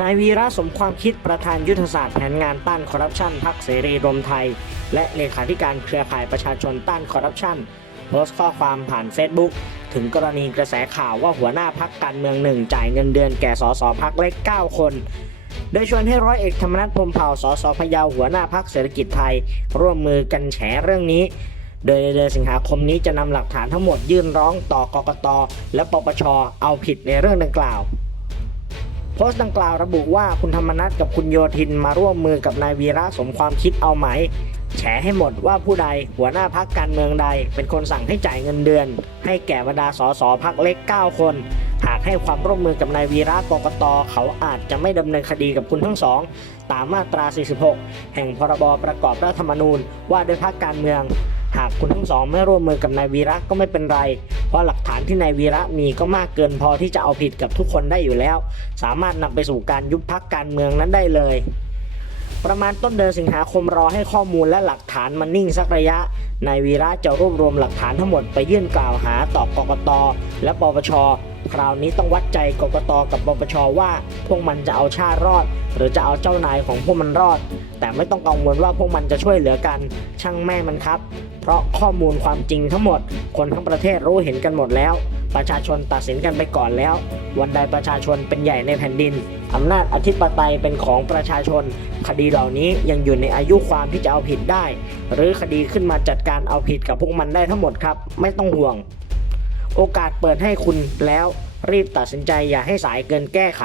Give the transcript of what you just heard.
นายวีระสมความคิดประธานยุทธศาสตร์แผนงานต้านคอร์รัปชันพักเสรีรวมไทย และเลขาธิการเครือข่ายประชาชนต้านคอร์รัปชันโพสต์ข้อความผ่าน Facebook ถึงกรณีกระแสข่าวว่าหัวหน้าพักการเมืองหนึ่งจ่ายเงินเดือนแก่สสพักเล็ก 9 คน โดยชวนให้ร้อยเอกธรรมนัฐพรมเผ่าสสพะเยาหัวหน้าพักเศรษฐกิจไทย ร่วมมือกันแฉเรื่องนี้ โดยในเดือนสิงหาคมนี้จะนำหลักฐานทั้งหมดยื่นร้องต่อกกตและปปชเอาผิดในเรื่องดังกล่าว โพสต์ดังกล่าวระบุว่าคุณธรรมนัฐกับคุณโยธินมาร่วมมือกับนายวีระสมความคิดเอาไหม แฉให้หมดว่าผู้ใดหัวหน้าพักการเมืองใด เป็นคนสั่งให้จ่ายเงินเดือน ให้แก่บรรดาสสพักเล็ก 9 คน หากให้ความร่วมมือกับนายวีระกกตเขาอาจจะไม่ดำเนินคดีกับคุณทั้งสอง ตามมาตรา 46 แห่งพรบประกอบรัฐธรรมนูญว่าด้วยพักการเมือง หากคุณทั้งสองไม่ร่วมมือกับนายวีระก็ไม่เป็นไร เพราะหลักฐานที่นายวีระมีก็มากเกินพอที่จะเอาผิดกับทุกคนได้อยู่แล้ว สามารถนำไปสู่การยุบพักการเมืองนั้นได้เลย ประมาณต้นเดือนสิงหาคมรอให้ข้อมูลและหลักฐานมันนิ่งสักระยะนายวีระจะรวบรวมหลักฐานทั้งหมดไปยื่นกล่าวหาต่อกกตและปปช คราวนี้ต้องวัดใจกกตกับปปชว่า พวกมันจะเอาชาติรอด หรือจะเอาเจ้านายของพวกมันรอด แต่ไม่ต้องกังวลว่าพวกมันจะช่วยเหลือกัน ช่างแม่มันครับ เพราะข้อมูลความจริงทั้งหมด คนทั้งประเทศรู้เห็นกันหมดแล้ว ประชาชนตัดสินกันไปก่อนแล้ว วันใดประชาชนเป็นใหญ่ในแผ่นดินอำนาจอธิปไตยเป็นของประชาชน คดีเหล่านี้ยังอยู่ในอายุความที่จะเอาผิดได้ หรือคดีขึ้นมาจัดการเอาผิดกับพวกมันได้ทั้งหมดครับ ไม่ต้องห่วง โอกาสเปิดให้คุณแล้วรีบตัดสินใจอย่าให้สายเกินแก้ไข